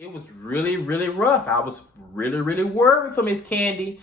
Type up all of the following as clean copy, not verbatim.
It was really, really rough. I was really, really worried for Miss Candy.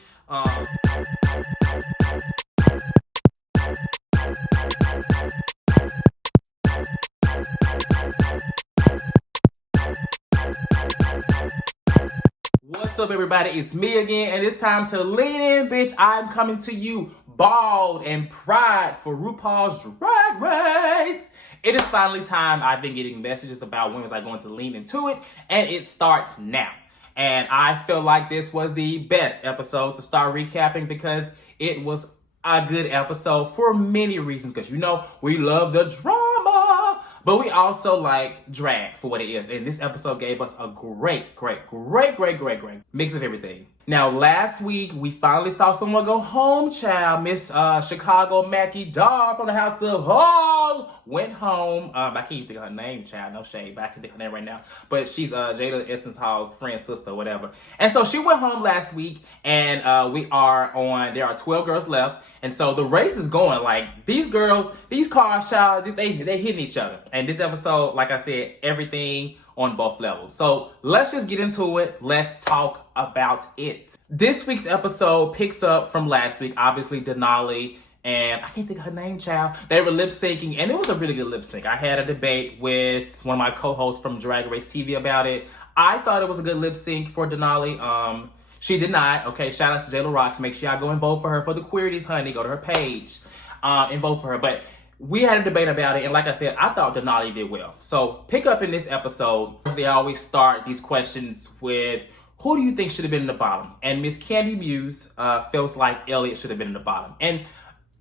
What's up, everybody? It's me again, and it's time to lean in, bitch. I'm coming to you bald and pride for Rupaul's Drag Race. It is finally time. I've been getting messages about when was I going to lean into it, and it starts now. And I feel like this was the best episode to start recapping because it was a good episode for many reasons. Because you know we love the drama, but we also like drag for what it is. And this episode gave us a great mix of everything. Now, last week, we finally saw someone go home, child. Miss Chicago Mackie Dar from the House of Hall went home. I can't even think of her name, child. No shade, but I can think of her name right now. But she's Jada Essence Hall's friend, sister, whatever. And so she went home last week, and there are 12 girls left. And so the race is going. Like, these girls, these cars, child, they hitting each other. And this episode, like I said, everything on both levels. So let's just get into it. Let's talk about it. This week's episode picks up from last week. Obviously, Denali and I can't think of her name, child. They were lip syncing, and it was a really good lip sync. I had a debate with one of my co-hosts from Drag Race TV about it. I thought it was a good lip sync for Denali. She did not. Okay, shout out to Jayla Rocks. Make sure y'all go and vote for her for the queries, honey. Go to her page and vote for her. But we had a debate about it, and like I said, I thought Denali did well. So pick up in this episode. They always start these questions with, who do you think should have been in the bottom? And Miss Candy Muse feels like Elliott should have been in the bottom. And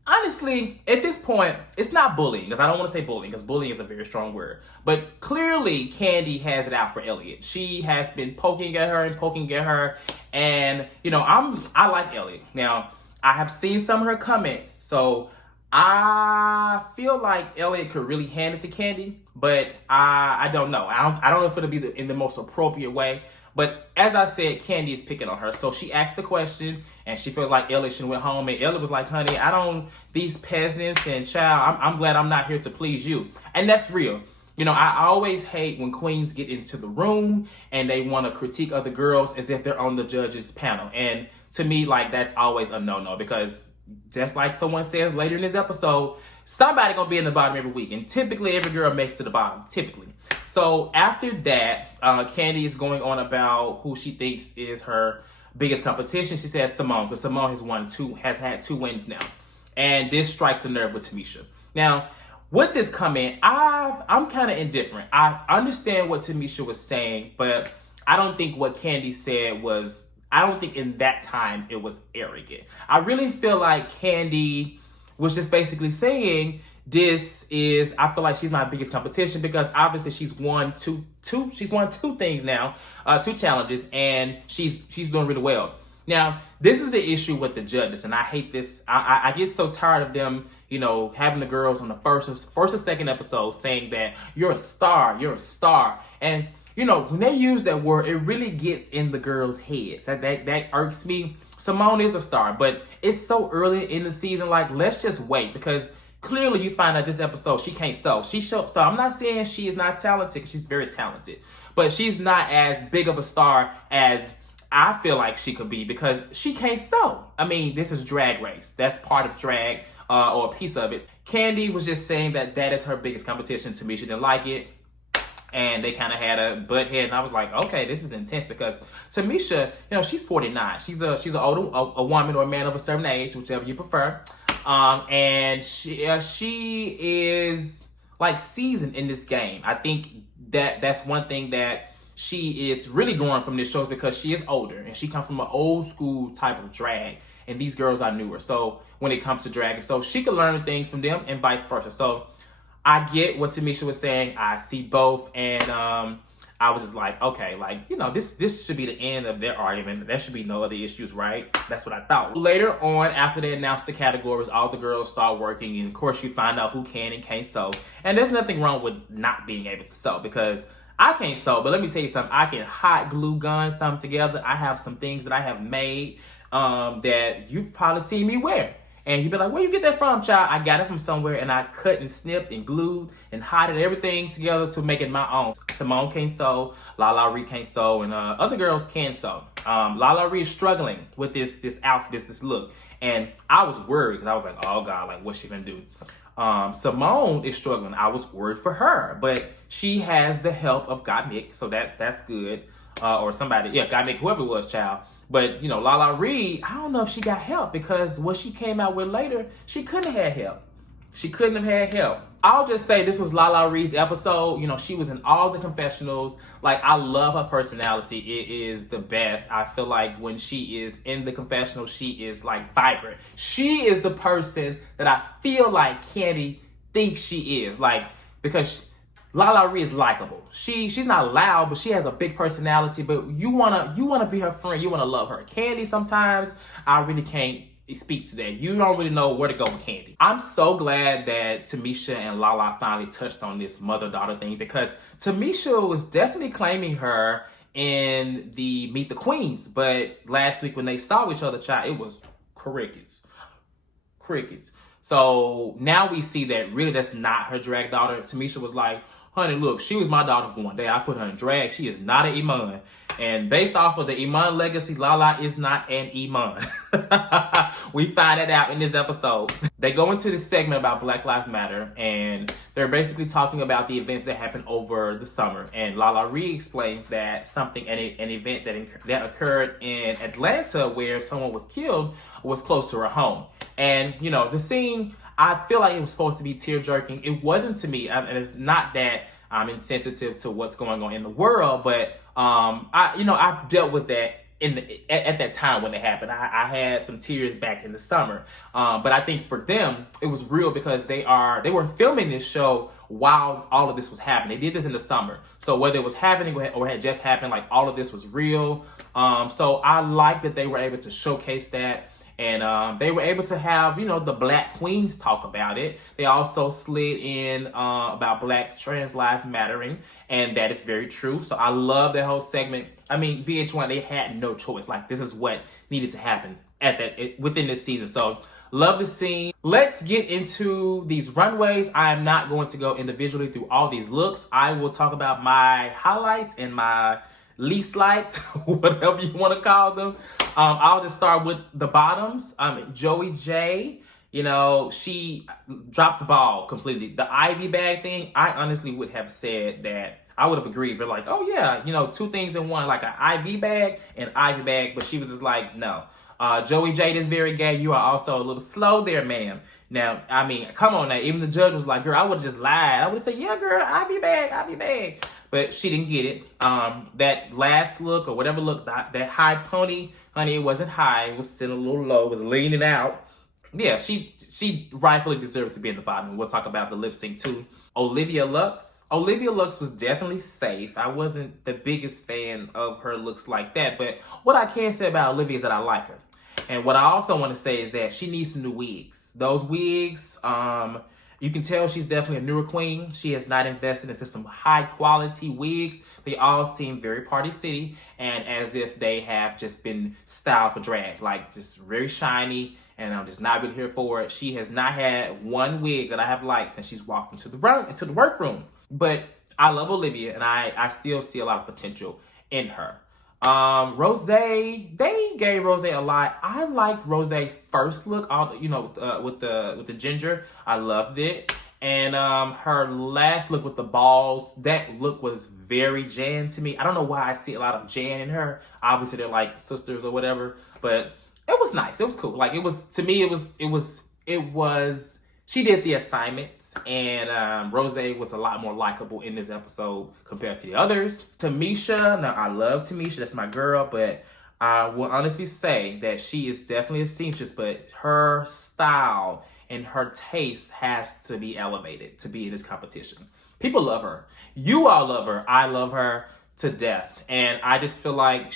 honestly, at this point, it's not bullying, because I don't want to say bullying, because bullying is a very strong word. But clearly, Candy has it out for Elliott. She has been poking at her, and you know, I like Elliott. Now, I have seen some of her comments, so I feel like Elliott could really hand it to Candy, but I don't know. I don't know if it'll be in the most appropriate way. But as I said, Candy is picking on her. So she asked the question, and she feels like Elliott should have went home. And Elliott was like, honey, these peasants and child, I'm glad I'm not here to please you. And that's real. You know, I always hate when queens get into the room and they want to critique other girls as if they're on the judges panel. And to me, like, that's always a no-no, because just like someone says later in this episode, somebody gonna be in the bottom every week, and typically every girl makes it to the bottom, typically. So after that, Candy is going on about who she thinks is her biggest competition. She says Simone, because Simone has had two wins now, and this strikes a nerve with Tamisha. Now, with this comment, I'm kind of indifferent. I understand what Tamisha was saying, but I don't think what Candy said was. I don't think in that time it was arrogant. I really feel like Candy was just basically saying, I feel like she's my biggest competition, because obviously she's won two things now, two challenges, and she's doing really well. Now, this is the issue with the judges, and I hate this. I get so tired of them, you know, having the girls on the first or second episode saying that you're a star. And you know, when they use that word, it really gets in the girls' heads. That irks me. Simone is a star, but it's so early in the season. Like, let's just wait, because clearly you find out this episode she can't sew. So I'm not saying she is not talented, because she's very talented, but she's not as big of a star as I feel like she could be, because she can't sew. I mean, this is Drag Race. That's part of drag, or a piece of it. Candy was just saying that is her biggest competition. To me, she didn't like it. And they kind of had a butt head, and I was like, okay, this is intense, because Tamisha, you know, she's 49. She's a older a woman or a man of a certain age, whichever you prefer. And she is like seasoned in this game. I think that's one thing that she is really growing from this show, because she is older and she comes from an old school type of drag, and these girls are newer. So when it comes to drag, so she can learn things from them and vice versa. So I get what Tamisha was saying. I see both, and I was just like, okay, like, you know, this should be the end of their argument. There should be no other issues, right? That's what I thought. Later on, after they announced the categories, all the girls start working, and of course you find out who can and can't sew. And there's nothing wrong with not being able to sew, because I can't sew, but let me tell you something. I can hot glue gun something together. I have some things that I have made that you've probably seen me wear. And he'd be like, where you get that from, child? I got it from somewhere, and I cut and snipped and glued and hotted everything together to make it my own. Simone can't sew, Lala Ree can't sew, and other girls can sew. Lala Ree is struggling with this outfit, this look. And I was worried because I was like, oh God, like what's she gonna do? Simone is struggling. I was worried for her, but she has the help of Gottmik, so that's good. Or somebody, yeah, Gottmik, whoever it was, child. But, you know, Lala Ree, I don't know if she got help because what she came out with later, she couldn't have had help. She couldn't have had help. I'll just say this was Lala Ree's episode. You know, she was in all the confessionals. Like, I love her personality. It is the best. I feel like when she is in the confessional, she is like vibrant. She is the person that I feel like Candy thinks she is. Like, because Lala Ree is likable. She's not loud, but she has a big personality. But you wanna be her friend. You wanna love her. Candy, sometimes I really can't speak to that. You don't really know where to go with Candy. I'm so glad that Tamisha and Lala finally touched on this mother-daughter thing, because Tamisha was definitely claiming her in the Meet the Queens, but last week when they saw each other, child, it was crickets. So now we see that really that's not her drag daughter. Tamisha was like, honey, look, she was my daughter for one day. I put her in drag. She is not an Iman. And based off of the Iman legacy, Lala is not an Iman. We find it out in this episode. They go into this segment about Black Lives Matter, and they're basically talking about the events that happened over the summer. And Lala Ree explains that an event that occurred in Atlanta where someone was killed was close to her home. And, you know, the scene, I feel like it was supposed to be tear-jerking. It wasn't to me, and it's not that I'm insensitive to what's going on in the world, but I've dealt with that at that time when it happened. I had some tears back in the summer, but I think for them it was real because they were filming this show while all of this was happening. They did this in the summer, so whether it was happening or had just happened, like all of this was real. So I like that they were able to showcase that. And they were able to have, the Black Queens talk about it. They also slid in about Black trans lives mattering, and that is very true. So I love that whole segment. I mean, VH1, they had no choice. Like, this is what needed to happen within this season. So love the scene. Let's get into these runways. I am not going to go individually through all these looks. I will talk about my highlights and my least liked, whatever you want to call them. I'll just start with the bottoms. Joey J, she dropped the ball completely. The Ivy bag thing, I honestly would have said that I would have agreed, but like, oh yeah, two things in one, like an IV bag and Ivy bag, but she was just like, no. Joey J, this very gay. You are also a little slow there, ma'am. Now, I mean, come on now. Even the judge was like, girl, I would have just lied. I would have said, yeah, girl, Ivy bag. But she didn't get it. That last look or whatever look, that high pony, honey, it wasn't high. It was sitting a little low. It was leaning out. Yeah, she rightfully deserved to be in the bottom. We'll talk about the lip sync too. Olivia Lux was definitely safe. I wasn't the biggest fan of her looks like that. But what I can say about Olivia is that I like her. And what I also want to say is that she needs some new wigs. Those wigs, you can tell she's definitely a newer queen. She has not invested into some high quality wigs. They all seem very Party City and as if they have just been styled for drag, like just very shiny, and I'm just not really here for it. She has not had one wig that I have liked since she's walked into the workroom. But I love Olivia, and I still see a lot of potential in her. Rose, they gave Rose a lot. I liked Rose's first look, with the ginger. I loved it. And her last look with the balls, that look was very Jan to me. I don't know why I see a lot of Jan in her. Obviously they're like sisters or whatever, but it was nice. It was cool. Like, it was, to me, it was she did the assignments, and Rose was a lot more likable in this episode compared to the others. Tamisha, now I love Tamisha, that's my girl, but I will honestly say that she is definitely a seamstress, but her style and her taste has to be elevated to be in this competition. People love her. You all love her. I love her to death. And I just feel like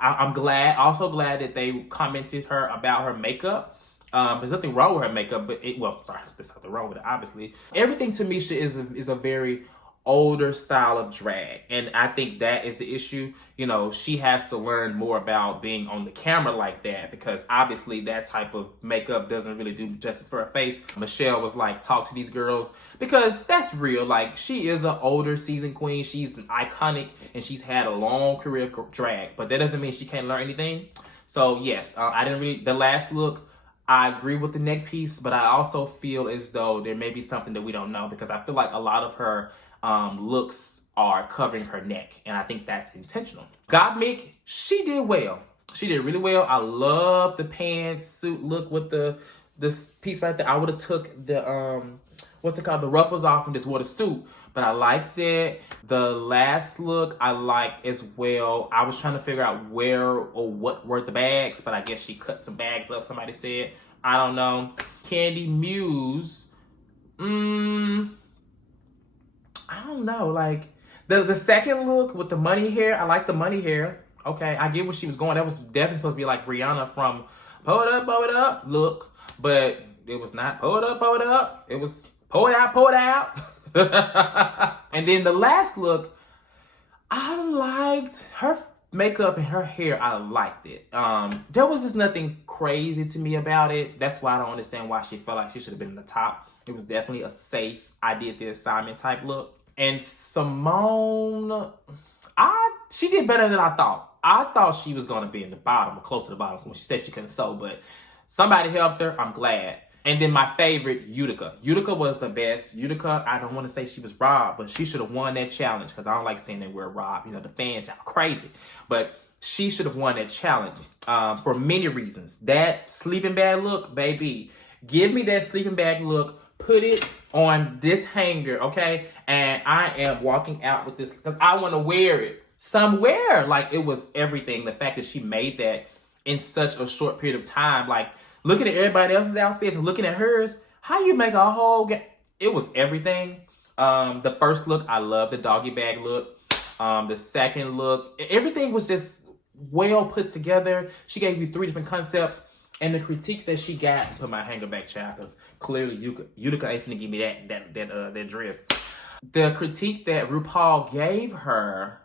I'm also glad that they commented her about her makeup. There's nothing wrong with her makeup, but there's nothing wrong with it, obviously. Everything Tamisha is a very older style of drag. And I think that is the issue. You know, she has to learn more about being on the camera like that, because obviously that type of makeup doesn't really do justice for her face. Michelle was like, talk to these girls, because that's real. Like, she is an older seasoned queen. She's an iconic and she's had a long career of drag, but that doesn't mean she can't learn anything. So yes, I didn't really, the last look, I agree with the neck piece, but I also feel as though there may be something that we don't know, because I feel like a lot of her looks are covering her neck, and I think that's intentional. Gottmik, she did well. She did really well. I love the pantsuit look with this piece right there. I would have took the what's it called, the ruffles off and just wore the suit, but I liked it. The last look I liked as well. I was trying to figure out where or what were the bags, but I guess she cut some bags up, somebody said. I don't know. Candy Muse, I don't know, like, the second look with the money hair, I like the money hair. Okay, I get where she was going. That was definitely supposed to be like Rihanna from Pull It Up look, but it was not Pull It Up. It was Pull It Out. And then the last look, I liked her makeup and her hair. I liked it. There was just nothing crazy to me about it. That's why I don't understand why she felt like she should have been in the top. It was definitely a safe, I did the assignment type look. And Simone, she did better than I thought. I thought she was going to be in the bottom, or close to the bottom, when she said she couldn't sew, but somebody helped her. I'm glad. And then my favorite, Utica. Utica was the best. Utica, I don't want to say she was robbed, but she should have won that challenge, because I don't like saying that we're robbed. You know, the fans are crazy. But she should have won that challenge for many reasons. That sleeping bag look, baby. Give me that sleeping bag look. Put it on this hanger, okay? And I am walking out with this because I want to wear it somewhere. Like, it was everything. The fact that she made that in such a short period of time, like, looking at everybody else's outfits and looking at hers, how you make a whole it was everything. The first look, I love the doggy bag look. The second look, everything was just well put together. She gave you 3 different concepts. And the critiques that she got, put my hanger back, child, because clearly Utica ain't finna give me that dress. The critique that RuPaul gave her,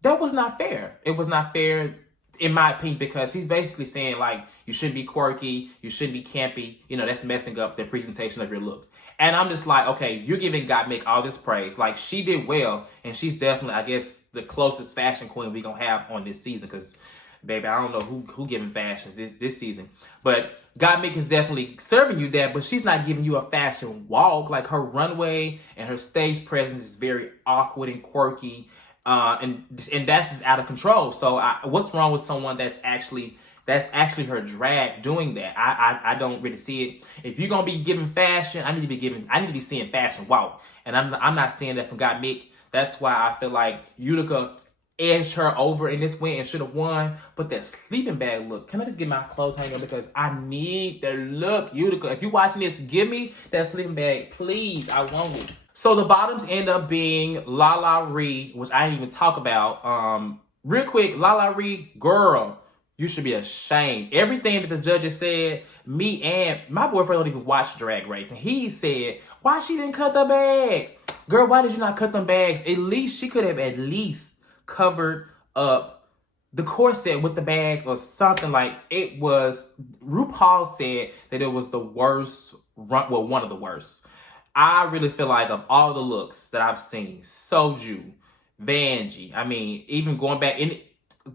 that was not fair. It was not fair, in my opinion, because he's basically saying, like, you shouldn't be quirky, you shouldn't be campy. You know, that's messing up the presentation of your looks. And I'm just like, okay, you're giving Gottmik all this praise. Like, she did well, and she's definitely, I guess, the closest fashion queen we gonna have on this season, because baby, I don't know who giving fashion this season. But Gottmik is definitely serving you that, but she's not giving you a fashion walk. Like, her runway and her stage presence is very awkward and quirky. And that's just out of control. So what's wrong with someone that's actually her drag doing that? I don't really see it. If you're gonna be giving fashion, I need to be seeing fashion walk. And I'm not seeing that from Gottmik. That's why I feel like Utica edged her over in this win and should have won. But that sleeping bag look, can I just get my clothes hanger, because I need the look. Utica, if you're watching this, give me that sleeping bag, please. I want it. So the bottoms end up being Lala Ree, which I didn't even talk about. Real quick, Lala Ree, girl, you should be ashamed. Everything that the judges said, me and my boyfriend don't even watch Drag Race, and he said, why she didn't cut the bags? Girl, why did you not cut them bags? At least she could have covered up the corset with the bags or something. Like, it was, RuPaul said that it was the worst, well, one of the worst. I really feel like of all the looks that I've seen, Soju, Vanjie, I mean, even going back,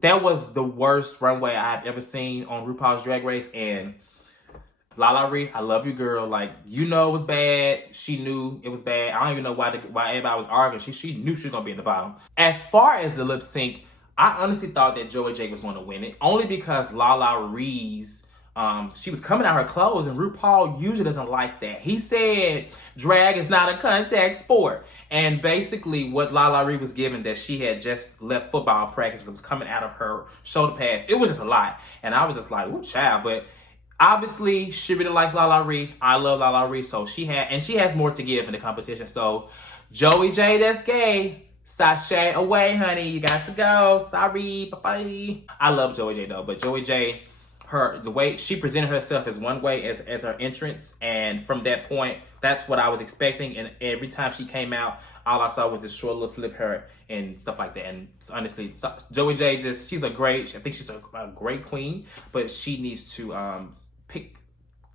that was the worst runway I've ever seen on RuPaul's Drag Race. And Lala Ree, I love you, girl. Like, you know it was bad. She knew it was bad. I don't even know why everybody was arguing. She knew she was going to be in the bottom. As far as the lip sync, I honestly thought that Joey J was going to win it. Only because Lala Ree's, she was coming out her clothes, and RuPaul usually doesn't like that. He said drag is not a contact sport. And basically what Lala Ree was given, that she had just left football practice and was coming out of her shoulder pads, it was just a lot. And I was just like, ooh, child. But obviously, she really likes Lala Ree. I love Lala Ree. So she has more to give in the competition. So Joey J, that's gay. Sashay away, honey. You got to go. Sorry. Bye-bye. I love Joey J, though. But Joey J, the way she presented herself is one way as her entrance. And from that point, That's what I was expecting. And every time she came out, all I saw was this short little flip hair and stuff like that. And honestly, Joey J she's a great, I think she's a great queen, but she needs to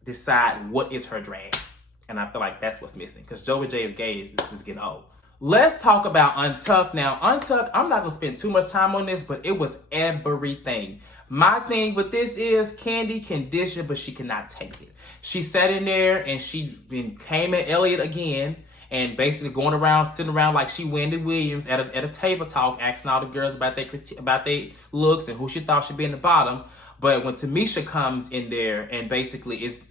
decide what is her drag. And I feel like that's what's missing, because Joey J is gay, is getting old. Let's talk about Untucked. Now, Untucked, I'm not going to spend too much time on this, but it was everything. My thing with this is Kandi can dish it, but she cannot take it. She sat in there and she came at Elliott again and basically going around, sitting around like she Wendy Williams at a table talk, asking all the girls about their looks and who she thought should be in the bottom. But when Tamisha comes in there and basically is,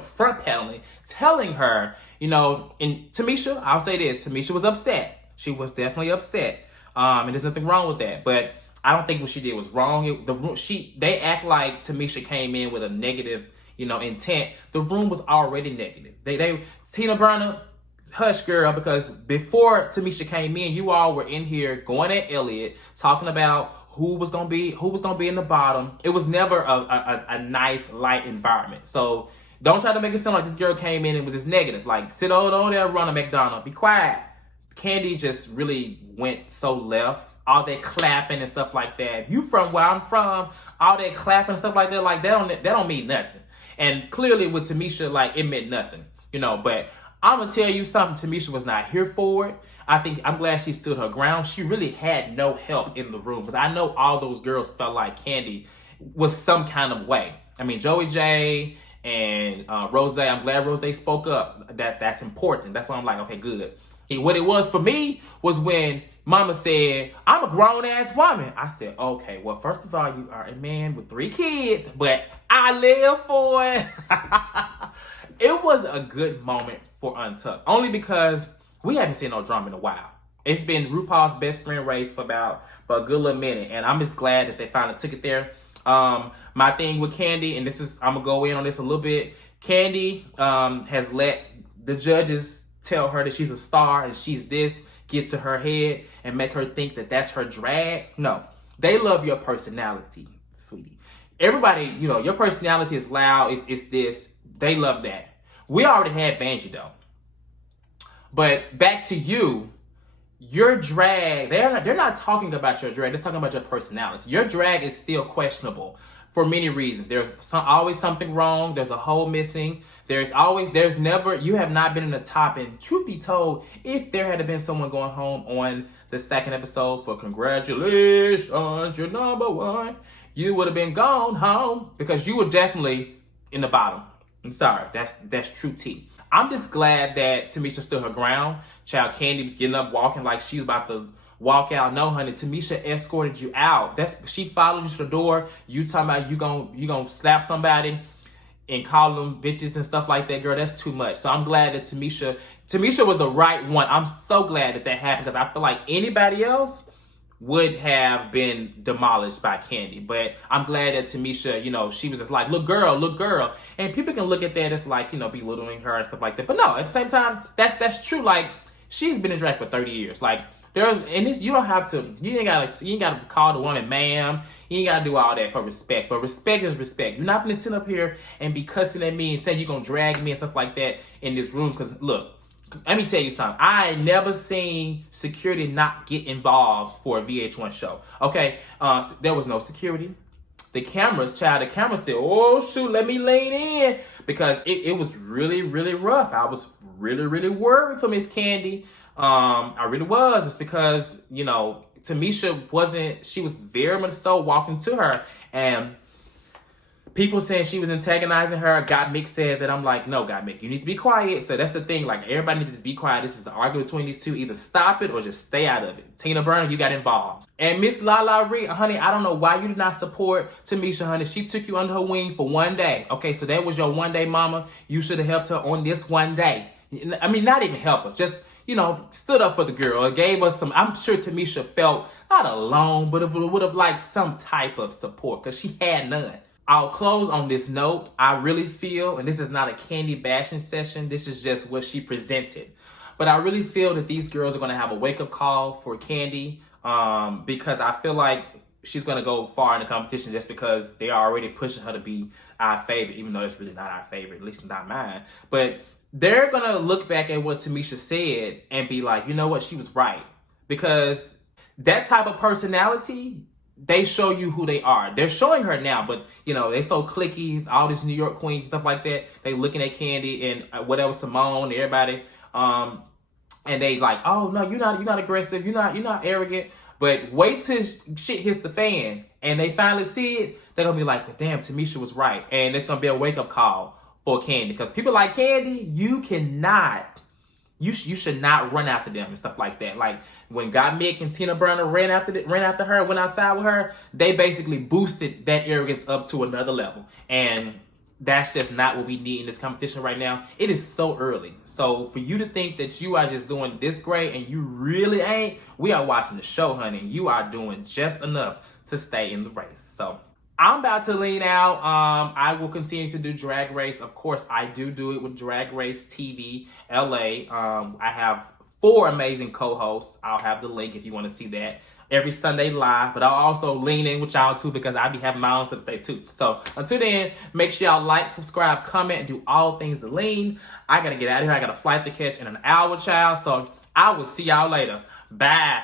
front pedaling, telling her, and Tamisha, I'll say this, Tamisha was upset. She was definitely upset. And there's nothing wrong with that. But I don't think what she did was wrong. They act like Tamisha came in with a negative, intent. The room was already negative. Tina Burner, hush girl, because before Tamisha came in, you all were in here going at Elliott, talking about who was gonna be in the bottom. It was never a nice, light environment. So don't try to make it sound like this girl came in and was just negative. Like, sit over there, run a McDonald's, be quiet. Kandi just really went so left. All that clapping and stuff like that. If you from where I'm from, all that clapping and stuff like that, like that don't mean nothing. And clearly with Tamisha, like, it meant nothing, But I'm gonna tell you something. Tamisha was not here for it. I'm glad she stood her ground. She really had no help in the room, because I know all those girls felt like Kandi was some kind of way. I mean, Joey J and Rose. I'm glad Rose spoke up. That's important. That's why I'm like, okay, good. And what it was for me was when Mama said, I'm a grown-ass woman. I said, okay, well, first of all, you are a man with 3 kids, but I live for it. It was a good moment for Untucked, only because we haven't seen no drama in a while. It's been RuPaul's best friend race for a good little minute, and I'm just glad that they finally took it there. My thing with Kandi, and I'm gonna go in on this a little bit. Kandi has let the judges tell her that she's a star and she's this, get to her head and make her think that that's her drag. No, they love your personality, sweetie. Everybody, your personality is loud. It's this. They love that. We already had Vanjie though. But back to you, your drag, they're not talking about your drag, they're talking about your personality. Your drag is still questionable for many reasons. There's always something wrong, there's a hole missing, you have not been in the top. And truth be told, if there had been someone going home on the second episode for congratulations, you're number 1, you would have been gone home, because you were definitely in the bottom. I'm sorry, that's true tea. I'm just glad that Tamisha stood her ground. Child, Kandi was getting up, walking like she was about to walk out. No, honey, Tamisha escorted you out. She followed you to the door. You talking about you gonna slap somebody and call them bitches and stuff like that, girl. That's too much. So I'm glad that Tamisha was the right one. I'm so glad that happened, because I feel like anybody else would have been demolished by Kandi. But I'm glad that Tamisha, she was just like, look girl. And people can look at that as like, belittling her and stuff like that. But no, at the same time, that's true. Like, she's been in drag for 30 years. Like, you ain't gotta call the woman ma'am. You ain't gotta do all that for respect. But respect is respect. You're not gonna sit up here and be cussing at me and saying you're gonna drag me and stuff like that in this room. Because look, let me tell you something. I ain't never seen security not get involved for a VH1 show. Okay, there was no security. The camera said, oh shoot, let me lean in, because it was really, really rough. I was really, really worried for Miss Kandi. I really was. It's because, Tamisha she was very much so walking to her, and people saying she was antagonizing her. Gottmik said that. I'm like, no, Gottmik, you need to be quiet. So that's the thing. Like, everybody needs to just be quiet. This is an argument between these two. Either stop it or just stay out of it. Tina Burner, you got involved. And Miss Lala Ree, honey, I don't know why you did not support Tamisha, honey. She took you under her wing for one day. Okay, so that was your one day, mama. You should have helped her on this one day. I mean, not even help her. Just, stood up for the girl. It gave us I'm sure Tamisha felt not alone, but it would have liked some type of support, because she had none. I'll close on this note. I really feel, and this is not a Kandi bashing session, this is just what she presented, but I really feel that these girls are going to have a wake-up call for Kandi, because I feel like she's going to go far in the competition, just because they are already pushing her to be our favorite, even though it's really not our favorite, at least not mine. But they're going to look back at what Tamisha said and be like, you know what, she was right. Because that type of personality, they show you who they are. They're showing her now, but you know, they so clicky, all these New York queens, stuff like that. They looking at Candy and whatever, Simone, everybody, and they like, oh no, you're not aggressive, you're not arrogant. But wait till shit hits the fan and they finally see it, they're gonna be like, well, damn, Tamisha was right. And it's gonna be a wake-up call for Candy. Because people like Candy, you should not run after them and stuff like that. Like when Gottmik and Tina Burner ran after her, went outside with her, they basically boosted that arrogance up to another level. And that's just not what we need in this competition right now. It is so early. So for you to think that you are just doing this great and you really ain't, we are watching the show, honey. You are doing just enough to stay in the race. So I'm about to lean out. I will continue to do Drag Race. Of course, I do it with Drag Race TV LA. I have 4 amazing co-hosts. I'll have the link if you want to see that. Every Sunday live, but I'll also lean in with y'all too because I'll be having my own stuff today too. So until then, make sure y'all like, subscribe, comment, and do all things to lean. I gotta get out of here. I got a flight to catch in an hour, child. So I will see y'all later. Bye.